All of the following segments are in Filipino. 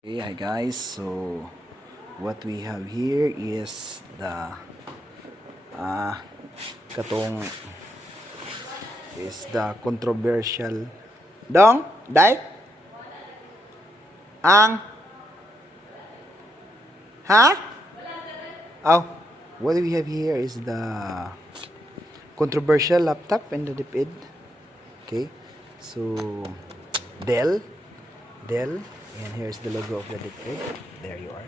Hey, hi guys. So what we have here is the katong is the controversial dong dai ang ha oh what we have here is the controversial laptop in the DepEd. Okay, so Dell Dell, and here's the logo of the DepEd. There you are.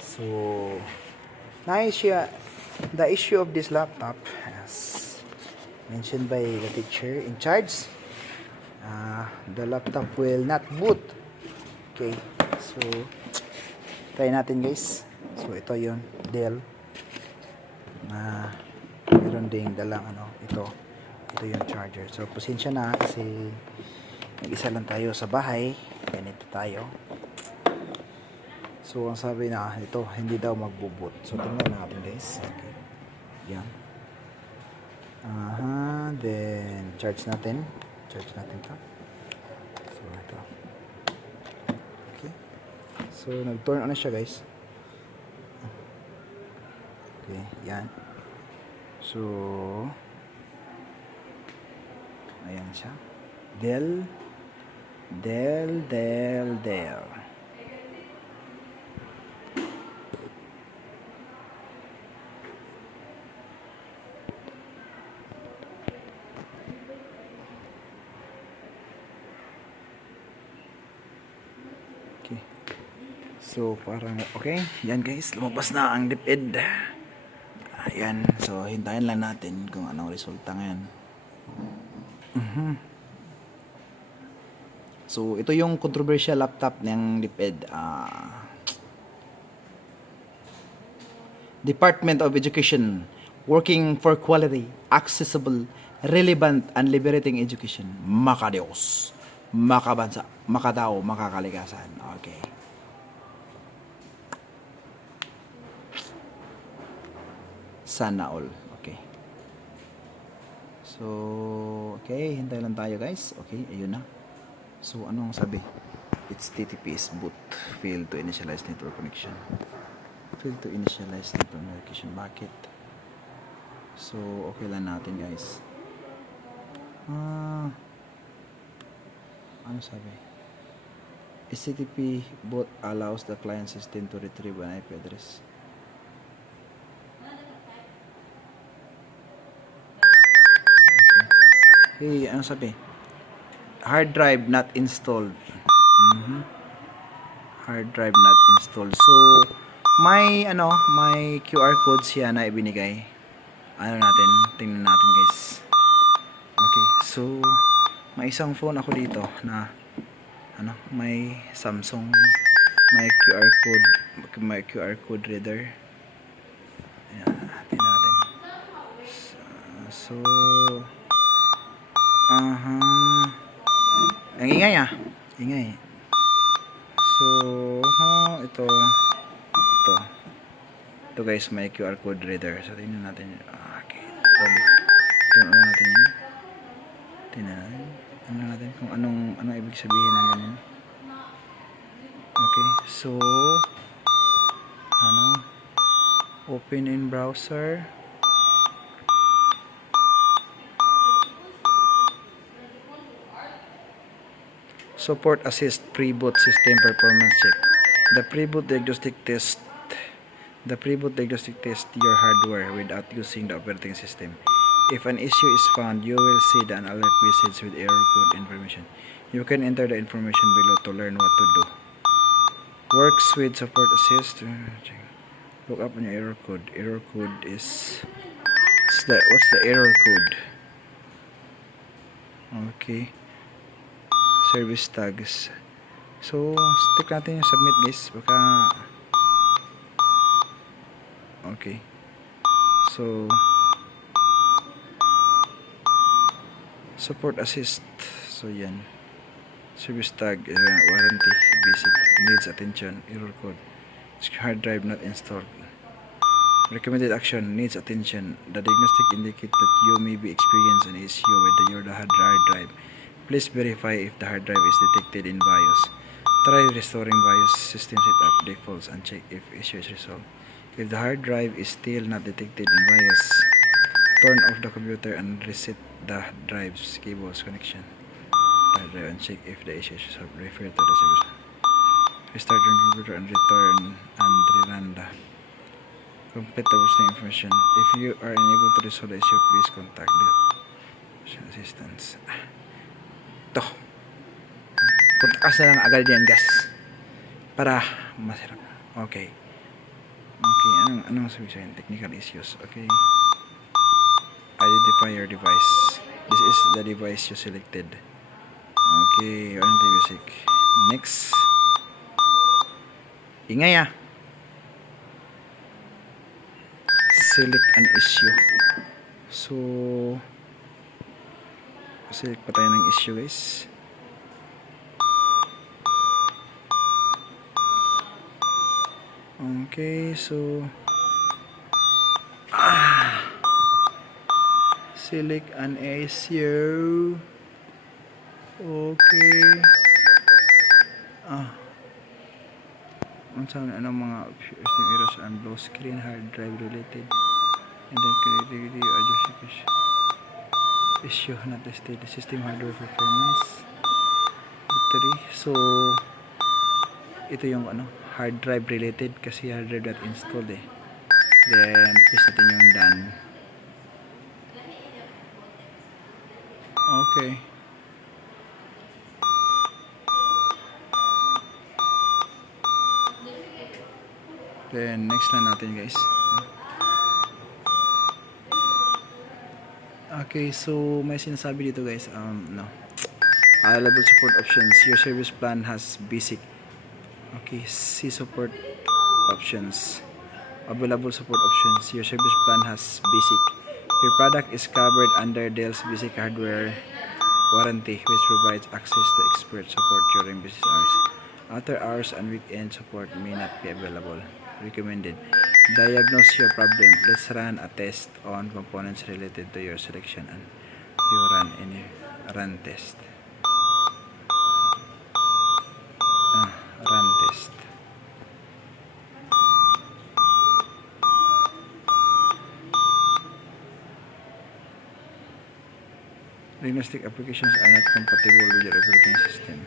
So nice, yeah. The issue of this laptop, as mentioned by the teacher in charge, the laptop will not boot. Okay, so try natin guys. So ito yon Dell na meron ding dalang ito yung charger. So pasensya na kasi nag-isa lang tayo sa bahay, ganito tayo. So ang sabi na ito hindi daw magbo-boot. So tingnan natin guys. Okay. Yan. Then charge natin to. So ito. Okay. So nag-turn on na siya guys. Okay, yan. So ayan siya. Dell. Okay. So parang okay, yan guys, lumabas na ang DepEd. Ayan, so hintayin lang natin kung anong resulta ngayon. So ito yung controversial laptop ng DepEd. Department of Education, working for quality, accessible, relevant, and liberating education. Makadios, makabansa, makatao, makakalikasan. Okay. Sana all. Okay. So, okay, hintay lang tayo guys. Okay, ayun na. So, anong sabi? It's TTP's boot. Failed to initialize network connection. Failed to initialize network connection. Bakit? So, okay lang natin guys. Ano sabi? HTTP boot allows the client system to retrieve an IP address. Okay, ano sabi? Hard drive not installed. Hard drive not installed. So, may QR code siya na ibinigay. Ano natin? Tingnan natin guys. Okay, so may isang phone ako dito na may Samsung, may QR code reader. Ayan, tingnan natin. So ang ingay ingay. So ito guys, may QR code reader. So tingnan natin. Okay, turn on natin yan. Tingnan natin kung anong ibig sabihin ng ganyan. Okay, so open in browser. Support assist pre-boot system performance check. The pre-boot diagnostic test your hardware without using the operating system. If an issue is found, you will see an alert message with error code information. You can enter the information below to learn what to do. Works with support assist. Look up on your error code. Error code is what's the error code? Okay. Service tags. So, stick natin yung submit guys. Baka okay. So, support assist. So, yan. Service tag, warranty, basic, needs attention, error code. Hard drive not installed. Recommended action, needs attention. The diagnostic indicates that you may be experiencing an issue with your hard drive. Please verify if the hard drive is detected in BIOS. Try restoring BIOS system setup defaults and check if issue is resolved. If the hard drive is still not detected in BIOS, turn off the computer and reset the drive's cables connection. Hard drive and check if the issue is resolved. Refer to the service. Restart your computer and return and rerun the complete the posting information. If you are unable to resolve the issue, please contact the assistance. Ito. Punta na lang agad yan, guys. Para masarap. Okay. Okay, anong sabi sa'yo? Technical issues. Okay. Identify your device. This is the device you selected. Okay, anti-basic. Next. Ingay ah. Select an issue. So, select pa tayo ng issue, guys. Okay, so select an issue. Okay. Ano mga errors and blue screen, hard drive related, and then creativity issue not tested, system hardware performance battery. So ito yung hard drive related kasi hard drive not installed eh. Then press natin yung done. Okay. Then next na natin, guys. Okay, so may sinasabi dito, guys. Available support options. Your service plan has basic. Okay, see support options. Available support options. Your service plan has basic. Your product is covered under Dell's basic hardware warranty, which provides access to expert support during business hours. After hours and weekend support may not be available. Recommended. Diagnose your problem. Let's run a test on components related to your selection and you run any run test. Run test. Diagnostic applications are not compatible with your operating system.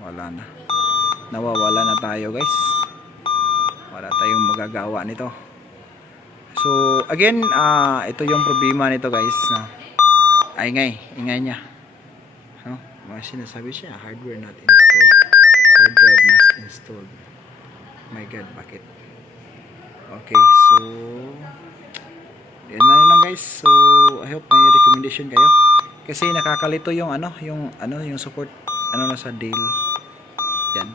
Wala na. Nawawala na tayo, guys. Wala tayong magagawa nito. So, again, ito yung problema nito, guys. Ingay niya. Mga sinasabi siya, hardware not installed. Hard drive not installed. My God, bakit? Okay, so yan na lang, guys. So, I hope may recommendation kayo. Kasi nakakalito yung yung support na sa Dell. Yan.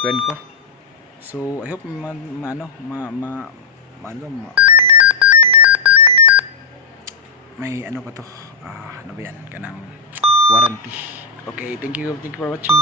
Kuyan ko. So, I hope may pa to. Ano ba yan? Kanang warranty. Okay, thank you for watching.